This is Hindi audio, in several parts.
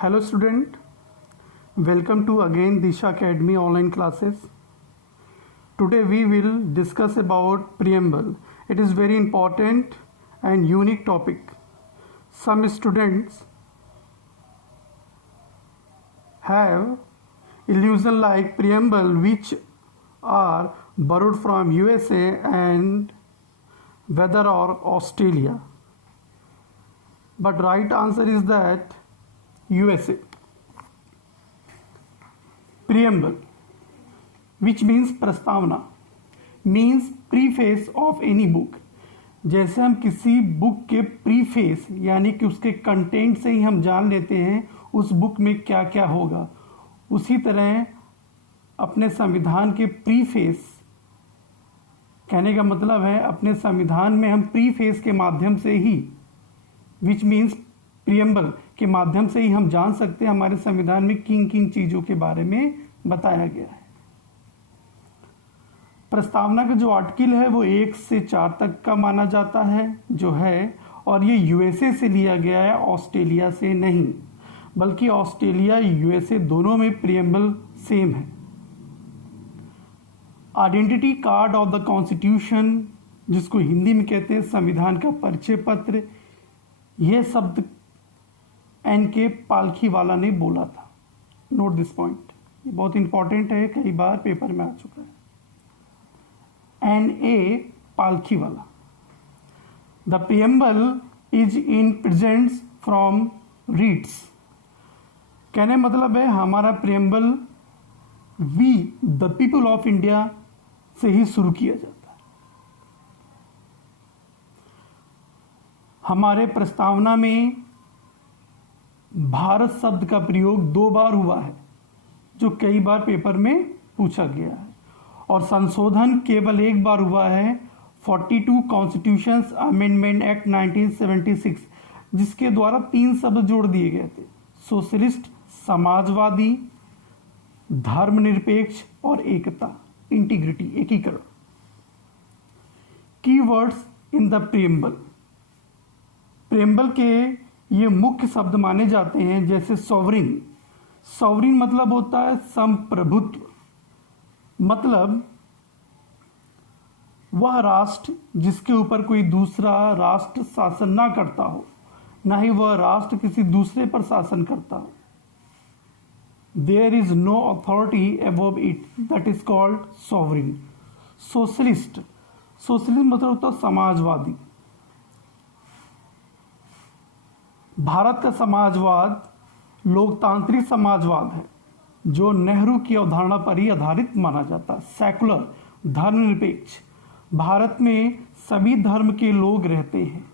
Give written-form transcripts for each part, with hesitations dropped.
Hello student, welcome to again Disha Academy online classes. Today we will discuss about preamble. It is very important and unique topic. Some students have illusion like preamble which are borrowed from USA and whether or Australia. But right answer is that USA. Preamble, which means प्रस्तावना, means preface of any book. जैसे हम किसी बुक के प्रीफेस यानी कि उसके कंटेंट से ही हम जान लेते हैं उस बुक में क्या क्या होगा, उसी तरह अपने संविधान के प्रीफेस, कहने का मतलब है अपने संविधान में हम प्रीफेस के माध्यम से ही, विच मीन्स प्रियम्बल के माध्यम से ही हम जान सकते हैं हमारे संविधान में किन किन चीजों के बारे में बताया गया है। प्रस्तावना का जो आर्टिकल है वो 1 से 4 तक का माना जाता है जो है, और ये यूएसए से लिया गया है, ऑस्ट्रेलिया से नहीं, बल्कि ऑस्ट्रेलिया यूएसए दोनों में प्रियम्बल सेम है। Identity card of the constitution, जिसको हिंदी में कहते हैं संविधान का परिचय पत्र, यह शब्द एन.के. पालखीवाला ने बोला था। नोट दिस पॉइंट, ये बहुत इंपॉर्टेंट है, कई बार पेपर में आ चुका है। N A. Palkhivala. The preamble is in presents from reads, कहने मतलब है हमारा preamble we the people of India से ही शुरू किया जाता है। हमारे प्रस्तावना में भारत शब्द का प्रयोग 2 बार हुआ है, जो कई बार पेपर में पूछा गया है, और संशोधन केवल 1 बार हुआ है, 42 कॉन्स्टिट्यूशन अमेंडमेंट एक्ट 1976, जिसके द्वारा 3 शब्द जोड़ दिए गए थे, सोशलिस्ट, समाजवादी, धर्मनिरपेक्ष और एकता, इंटीग्रिटी, एकीकरण। Keywords in the preamble, preamble के ये मुख्य शब्द माने जाते हैं, जैसे सॉवरिन। सॉवरिन मतलब होता है संप्रभुत्व, मतलब वह राष्ट्र जिसके ऊपर कोई दूसरा राष्ट्र शासन ना करता हो, ना ही वह राष्ट्र किसी दूसरे पर शासन करता हो। There is no authority above it, that is called sovereign. Socialist, socialist मतलब होता है समाजवादी। भारत का समाजवाद लोकतांत्रिक समाजवाद है, जो नेहरू की अवधारणा पर ही आधारित माना जाता है। सेकुलर, धर्मनिरपेक्ष, भारत में सभी धर्म के लोग रहते हैं,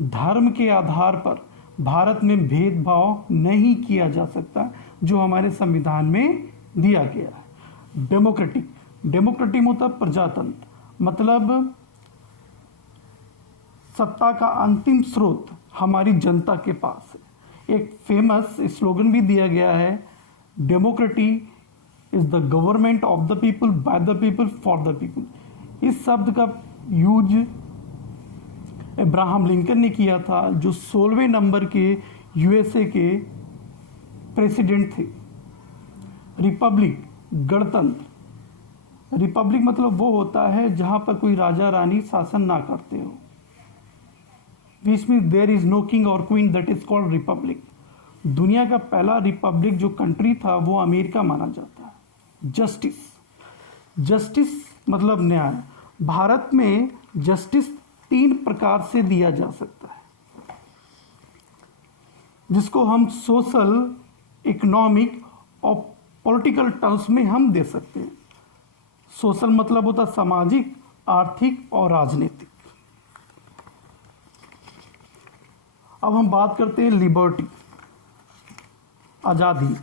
धर्म के आधार पर भारत में भेदभाव नहीं किया जा सकता, जो हमारे संविधान में दिया गया है। डेमोक्रेटिक, डेमोक्रेटिक मतलब प्रजातंत्र, मतलब सत्ता का अंतिम स्रोत हमारी जनता के पास है। एक फेमस स्लोगन भी दिया गया है, democracy is the government of the people, by the people, for the people. इस शब्द का यूज अब्राहम लिंकन ने किया था, जो 16वें नंबर के यूएसए के प्रेसिडेंट थे। रिपब्लिक, गणतंत्र, रिपब्लिक मतलब वो होता है जहां पर कोई राजा रानी शासन ना करते हो, which means there is no king और queen, that is called republic. दुनिया का पहला रिपब्लिक जो कंट्री था वो अमेरिका माना जाता है। जस्टिस, जस्टिस मतलब न्याय। भारत में जस्टिस 3 प्रकार से दिया जा सकता है, जिसको हम सोशल, इकोनॉमिक और पॉलिटिकल टर्म्स में हम दे सकते हैं। सोशल मतलब होता है सामाजिक, आर्थिक और राजनीतिक। अब हम बात करते हैं लिबर्टी, आज़ादी।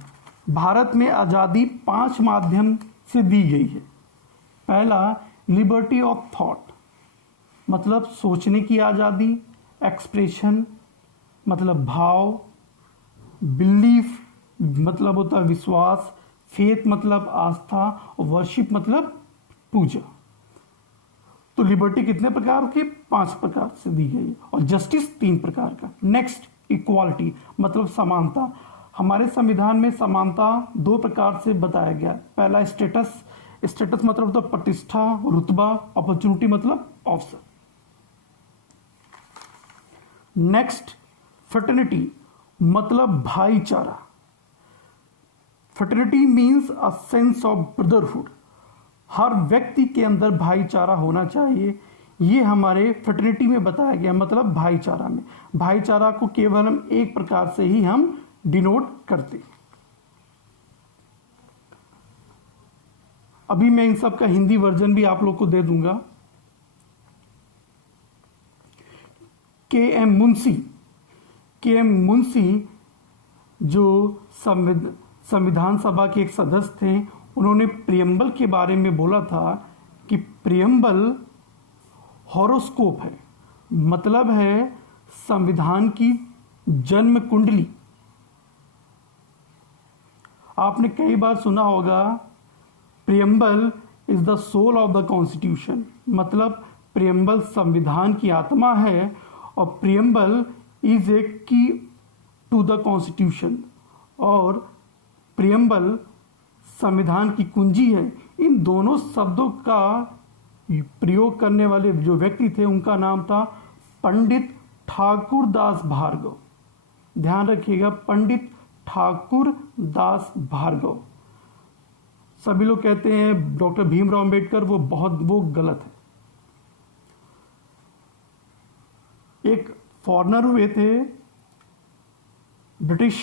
भारत में आज़ादी 5 माध्यम से दी गई है। पहला, लिबर्टी ऑफ थॉट, मतलब सोचने की आज़ादी, एक्सप्रेशन मतलब भाव, बिलीफ मतलब होता है विश्वास, फेथ मतलब आस्था, और वर्शिप मतलब पूजा। तो लिबर्टी कितने प्रकार के? 5 प्रकार से दी गई, और जस्टिस 3 प्रकार का। नेक्स्ट, इक्वालिटी मतलब समानता। हमारे संविधान में समानता दो प्रकार से बताया गया। पहला स्टेटस, स्टेटस मतलब तो प्रतिष्ठा, रुतबा, अपॉर्चुनिटी मतलब अवसर। नेक्स्ट फ्रेटर्निटी मतलब भाईचारा। Fraternity means a sense of brotherhood. हर व्यक्ति के अंदर भाईचारा होना चाहिए, ये हमारे फ्रेटर्निटी में बताया गया। मतलब भाईचारा में, भाईचारा को केवल हम एक प्रकार से ही हम डिनोट करते। अभी मैं इन सब का हिंदी वर्जन भी आप लोग को दे दूंगा। के.एम. मुंशी जो संविधान सभा के एक सदस्य थे, उन्होंने प्रियम्बल के बारे में बोला था कि प्रियम्बल हॉरोस्कोप है, मतलब है संविधान की जन्म कुंडली। आपने कई बार सुना होगा preamble is the soul of the constitution, मतलब प्रियम्बल संविधान की आत्मा है और preamble is a key to the constitution, और प्रियम्बल संविधान की कुंजी है। इन दोनों शब्दों का प्रयोग करने वाले जो व्यक्ति थे उनका नाम था पंडित ठाकुर दास भार्गव। ध्यान रखिएगा, पंडित ठाकुर दास भार्गव। सभी लोग कहते हैं डॉक्टर भीमराव अंबेडकर, वो गलत है। एक फॉरेनर हुए थे, ब्रिटिश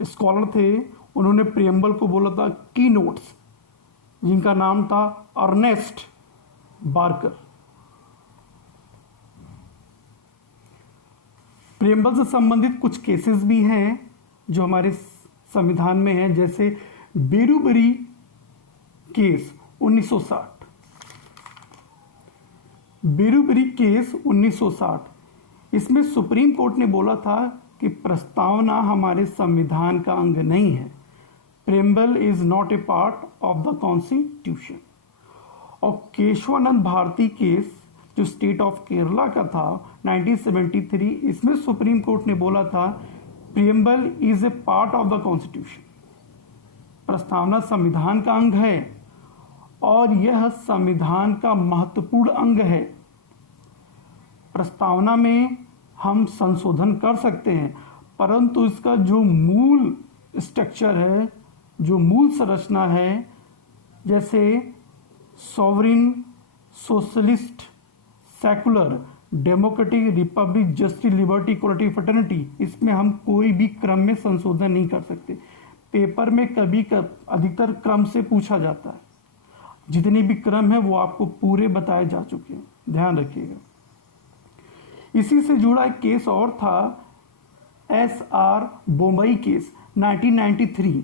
स्कॉलर थे, उन्होंने प्रियम्बल को बोला था की नोट्स, जिनका नाम था अर्नेस्ट बार्कर। प्रियम्बल से संबंधित कुछ केसेस भी हैं जो हमारे संविधान में हैं, जैसे बेरूबरी केस 1960। बेरूबरी केस 1960, इसमें सुप्रीम कोर्ट ने बोला था कि प्रस्तावना हमारे संविधान का अंग नहीं है। Preamble is not a part of the constitution. और केशवानंद भारती केस जो स्टेट ऑफ केरला का था 1973, इसमें सुप्रीम कोर्ट ने बोला था preamble is A part of the constitution. प्रस्तावना संविधान का अंग है और यह संविधान का महत्वपूर्ण अंग है। प्रस्तावना में हम संशोधन कर सकते हैं, परंतु इसका जो मूल स्ट्रक्चर है, जो मूल संरचना है, जैसे sovereign, socialist, secular, democratic, Republic, justice, liberty, equality, fraternity, इसमें हम कोई भी क्रम में संशोधन नहीं कर सकते। पेपर में कभी अधिकतर क्रम से पूछा जाता है, जितनी भी क्रम है वो आपको पूरे बताए जा चुके हैं, ध्यान रखिएगा। इसी से जुड़ा एक केस और था, एस.आर. बोम्बई केस 1993।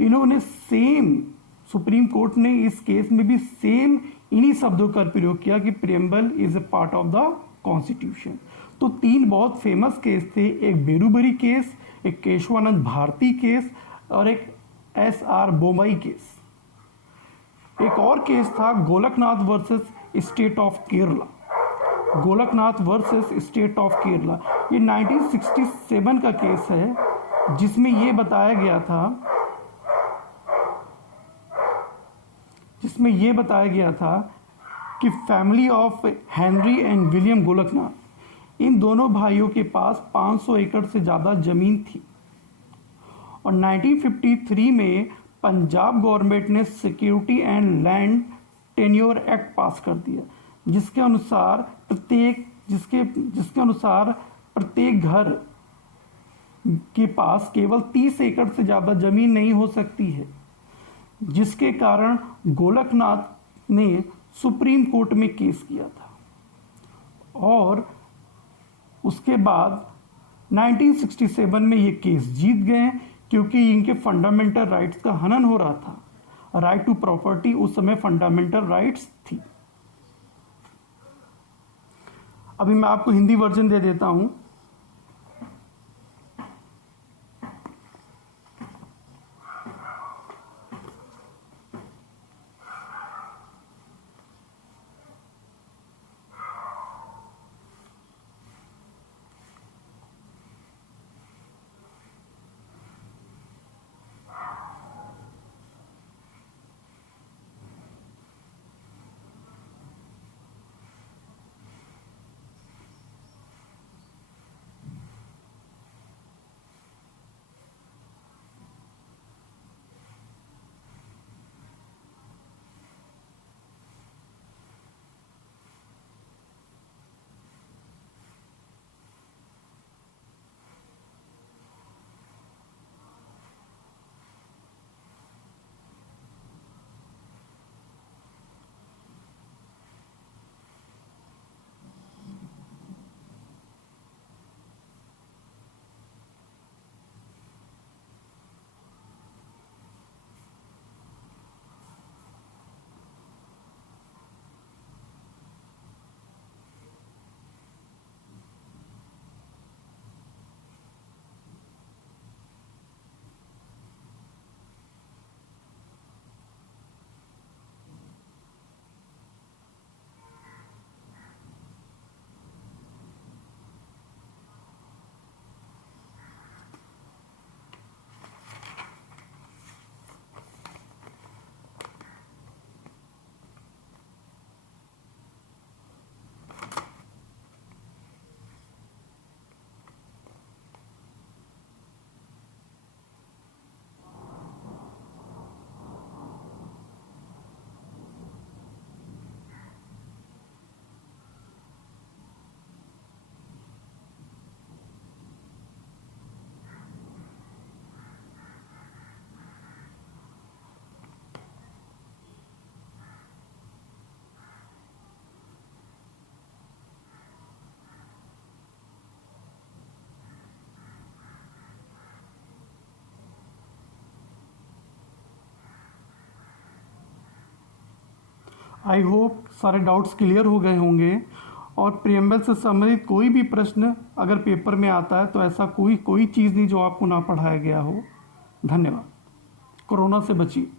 इन्होंने सेम, सुप्रीम कोर्ट ने इस केस में भी सेम इन्हीं शब्दों का प्रयोग किया कि preamble is A part of the constitution. तो तीन बहुत फेमस केस थे, एक बेरूबरी केस, एक केशवानंद भारती केस और एक एस.आर. बोम्बई केस। एक और केस था Golaknath versus state of Kerala. Golaknath versus state of Kerala, ये 1967 का केस है, जिसमें ये बताया गया था कि family of Henry and William Golaknath, इन दोनों भाइयों के पास 500 एकड़ से ज़्यादा जमीन थी और 1953 में पंजाब गवर्नमेंट ने security and land tenure act पास कर दिया, जिसके अनुसार प्रत्येक घर के पास केवल 30 एकड़ से ज़्यादा जमीन नहीं हो सकती है, जिसके कारण गोलकनाथ ने सुप्रीम कोर्ट में केस किया था और उसके बाद 1967 में ये केस जीत गए, क्योंकि इनके फंडामेंटल राइट्स का हनन हो रहा था। राइट टू प्रॉपर्टी उस समय फंडामेंटल राइट्स थी। अभी मैं आपको हिंदी वर्जन दे देता हूं। आई होप सारे डाउट्स क्लियर हो गए होंगे। और प्रियम्बल से संबंधित कोई भी प्रश्न अगर पेपर में आता है तो ऐसा कोई चीज़ नहीं जो आपको ना पढ़ाया गया हो। धन्यवाद। कोरोना से बचिए।